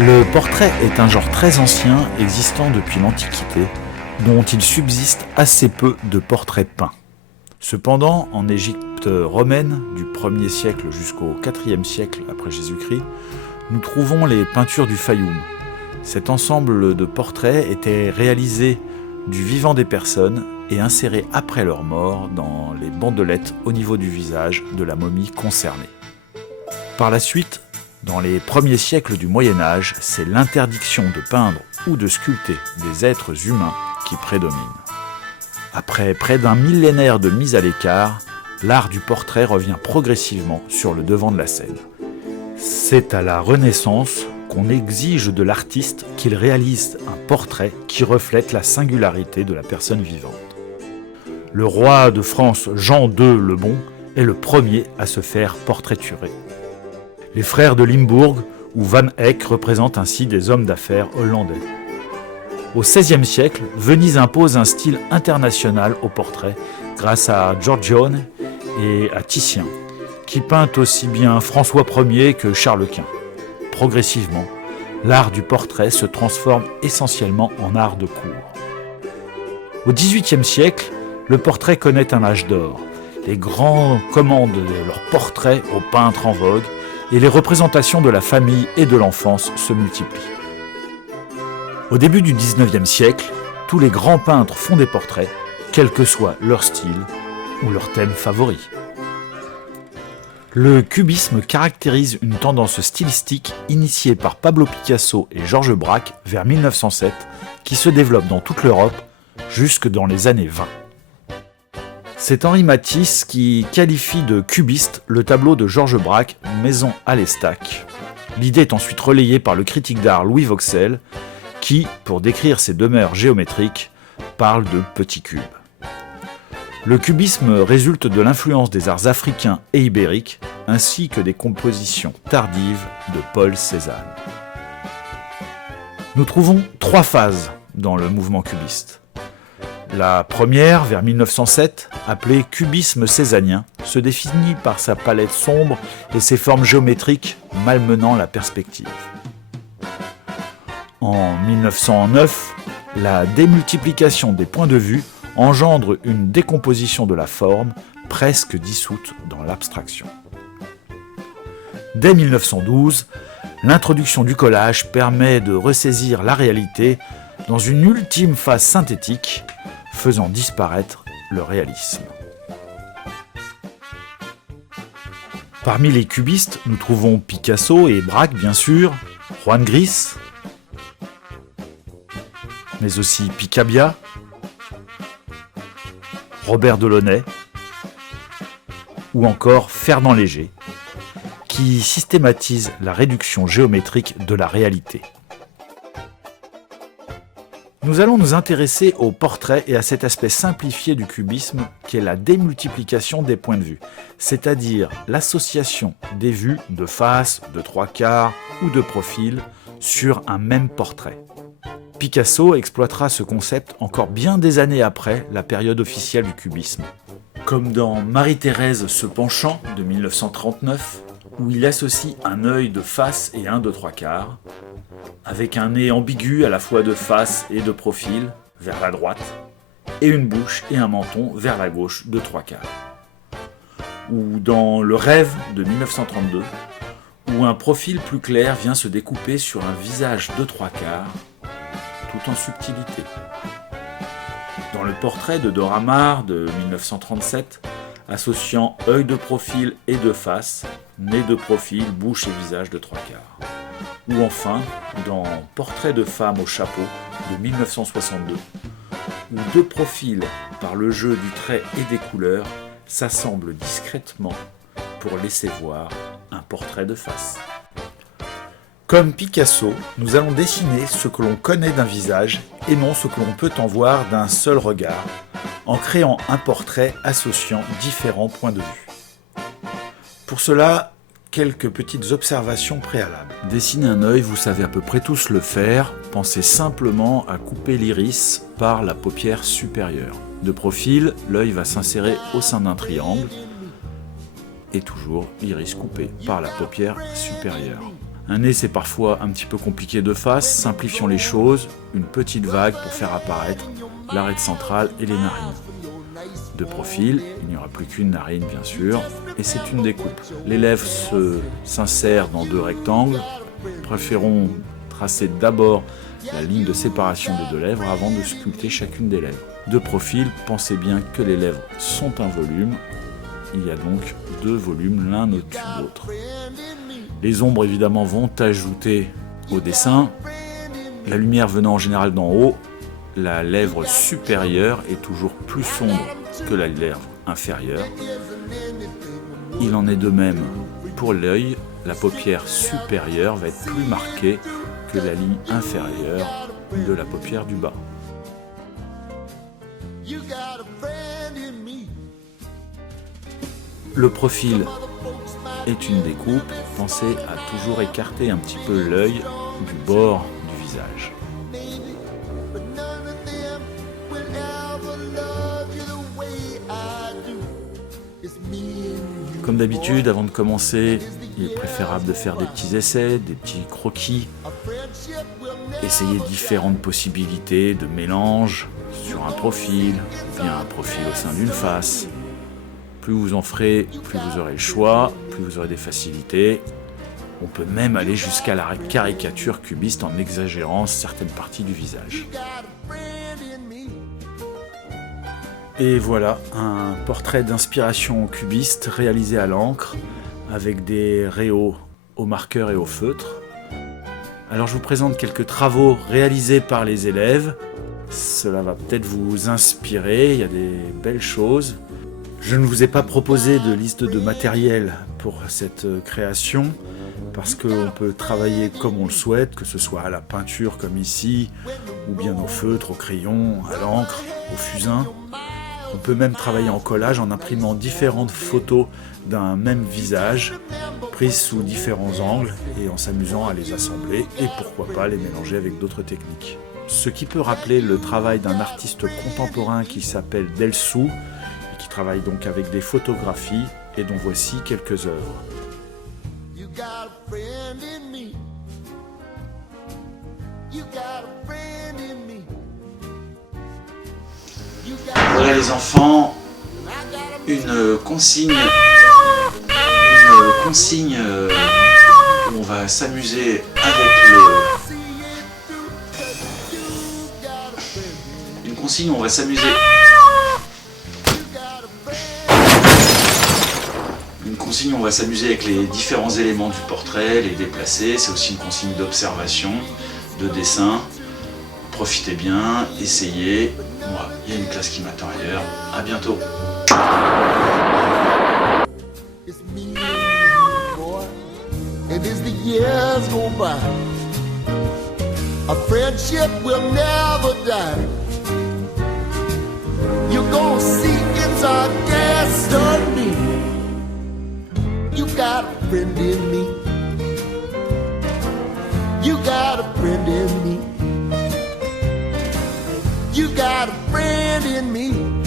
Le portrait est un genre très ancien existant depuis l'Antiquité, dont il subsiste assez peu de portraits peints. Cependant, en Égypte romaine, du 1er siècle jusqu'au 4e siècle après Jésus-Christ, nous trouvons les peintures du Fayoum. Cet ensemble de portraits était réalisé du vivant des personnes et inséré après leur mort dans les bandelettes au niveau du visage de la momie concernée. Par la suite, dans les premiers siècles du Moyen-Âge, c'est l'interdiction de peindre ou de sculpter des êtres humains qui prédomine. Après près d'un millénaire de mise à l'écart, l'art du portrait revient progressivement sur le devant de la scène. C'est à la Renaissance qu'on exige de l'artiste qu'il réalise un portrait qui reflète la singularité de la personne vivante. Le roi de France Jean II le Bon est le premier à se faire portraiturer. Les frères de Limbourg ou Van Eyck représentent ainsi des hommes d'affaires hollandais. Au XVIe siècle, Venise impose un style international au portrait grâce à Giorgione et à Titien, qui peint aussi bien François Ier que Charles Quint. Progressivement, l'art du portrait se transforme essentiellement en art de cour. Au XVIIIe siècle, le portrait connaît un âge d'or. Les grands commandent leurs portraits aux peintres en vogue et les représentations de la famille et de l'enfance se multiplient. Au début du XIXe siècle, tous les grands peintres font des portraits, quel que soit leur style ou leur thème favori. Le cubisme caractérise une tendance stylistique initiée par Pablo Picasso et Georges Braque vers 1907, qui se développe dans toute l'Europe jusque dans les années 20. C'est Henri Matisse qui qualifie de cubiste le tableau de Georges Braque, Maison à l'Estaque. L'idée est ensuite relayée par le critique d'art Louis Vauxhall, qui, pour décrire ces demeures géométriques, parle de petits cubes. Le cubisme résulte de l'influence des arts africains et ibériques, ainsi que des compositions tardives de Paul Cézanne. Nous trouvons 3 phases dans le mouvement cubiste. La première, vers 1907, appelée cubisme cézannien, se définit par sa palette sombre et ses formes géométriques malmenant la perspective. En 1909, la démultiplication des points de vue engendre une décomposition de la forme presque dissoute dans l'abstraction. Dès 1912, l'introduction du collage permet de ressaisir la réalité dans une ultime phase synthétique, faisant disparaître le réalisme. Parmi les cubistes, nous trouvons Picasso et Braque bien sûr, Juan Gris, mais aussi Picabia, Robert Delaunay ou encore Fernand Léger, qui systématise la réduction géométrique de la réalité. Nous allons nous intéresser au portrait et à cet aspect simplifié du cubisme qui est la démultiplication des points de vue, c'est-à-dire l'association des vues de face, de 3/4 ou de profil sur un même portrait. Picasso exploitera ce concept encore bien des années après la période officielle du cubisme, comme dans Marie-Thérèse se penchant de 1939, où il associe un œil de face et un de 3/4, avec un nez ambigu à la fois de face et de profil, vers la droite, et une bouche et un menton vers la gauche de 3/4. Ou dans Le Rêve de 1932, où un profil plus clair vient se découper sur un visage de 3/4, tout en subtilité. Dans le portrait de Dora Maar de 1937, associant œil de profil et de face, nez de profil, bouche et visage de 3/4. Ou enfin, dans Portrait de femme au chapeau de 1962, où 2 profils, par le jeu du trait et des couleurs, s'assemblent discrètement pour laisser voir un portrait de face. Comme Picasso, nous allons dessiner ce que l'on connaît d'un visage et non ce que l'on peut en voir d'un seul regard, en créant un portrait associant différents points de vue. Pour cela, quelques petites observations préalables. Dessiner un œil, vous savez à peu près tous le faire. Pensez simplement à couper l'iris par la paupière supérieure. De profil, l'œil va s'insérer au sein d'un triangle et toujours l'iris coupé par la paupière supérieure. Un nez, c'est parfois un petit peu compliqué de face. Simplifions les choses. Une petite vague pour faire apparaître l'arête centrale et les narines. De profil, il n'y aura plus qu'une narine bien sûr, et c'est une découpe. Les lèvres s'insèrent dans 2 rectangles. Préférons tracer d'abord la ligne de séparation des 2 lèvres avant de sculpter chacune des lèvres. De profil, pensez bien que les lèvres sont un volume. Il y a donc 2 volumes l'un au-dessus de l'autre. Les ombres évidemment vont ajouter au dessin. La lumière venant en général d'en haut, la lèvre supérieure est toujours plus sombre que la lèvre inférieure. Il en est de même pour l'œil. La paupière supérieure va être plus marquée que la ligne inférieure de la paupière du bas. Le profil est une découpe. Pensez à toujours écarter un petit peu l'œil du bord du visage. Comme d'habitude, avant de commencer, il est préférable de faire des petits essais, des petits croquis. Essayez différentes possibilités de mélange sur un profil, ou bien un profil au sein d'une face. Plus vous en ferez, plus vous aurez le choix, plus vous aurez des facilités. On peut même aller jusqu'à la caricature cubiste en exagérant certaines parties du visage. Et voilà, un portrait d'inspiration cubiste réalisé à l'encre avec des réaux au marqueur et au feutre. Alors je vous présente quelques travaux réalisés par les élèves. Cela va peut-être vous inspirer, il y a des belles choses. Je ne vous ai pas proposé de liste de matériel pour cette création parce qu'on peut travailler comme on le souhaite, que ce soit à la peinture comme ici, ou bien au feutre, au crayon, à l'encre, au fusain. On peut même travailler en collage en imprimant différentes photos d'un même visage, prises sous différents angles et en s'amusant à les assembler et pourquoi pas les mélanger avec d'autres techniques. Ce qui peut rappeler le travail d'un artiste contemporain qui s'appelle Delsou et qui travaille donc avec des photographies et dont voici quelques œuvres. Voilà les enfants, une consigne où on va s'amuser avec avec les différents éléments du portrait, les déplacer. C'est aussi une consigne d'observation, de dessin. Profitez bien, essayez. Moi, il y a une classe qui m'attend ailleurs. À bientôt. And as the years go by, a friendship will never die. You're gonna see it's our destiny. You got a friend in me. You got a friend in me. You got a friend in me.